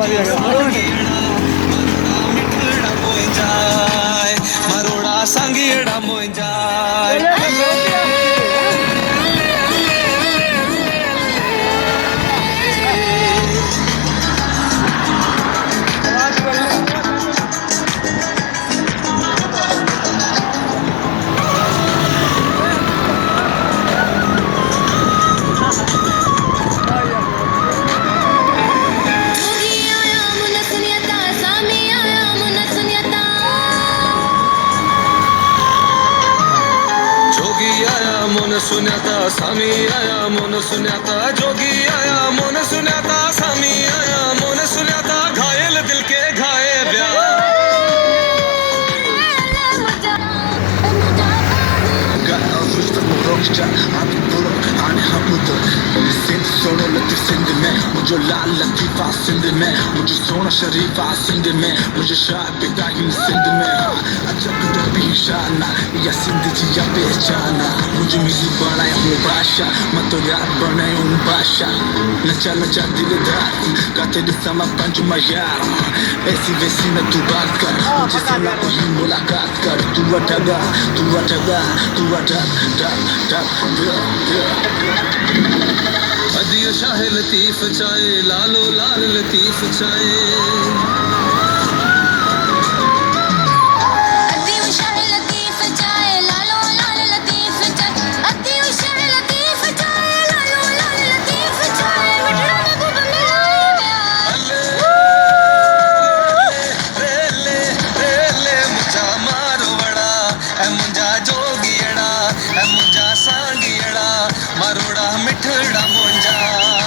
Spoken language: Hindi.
मरोड़ा संगीड़ा मोजाय मन सुन्याता सामी आया मन सुन्याता जोगी आया मन सुन्याता सामी आया मन सुन्याता घायल दिल के घाये ब्याह सोनो लतीफ सिंध में मुझे लाल लतीफा सिंध में मुझे सोना शरीफा सिंध में मुझे शाह इब्राहिम सिंध में अच्छा कुछ भी शाना या सिंध जी या पहचाना मुझे मिली बनाया हूँ बादशाह मैं तो यार बनाया हूँ बादशाह नचा नचा दिलदार का तेरे समा पंच यार ऐसी वैसी न तू बात कर मुझे सुना कोई मुलाकात कर तू अटगा तू अटगा तू अटग शाह लतीफ चाहे लालो लाल लतीफ चाहे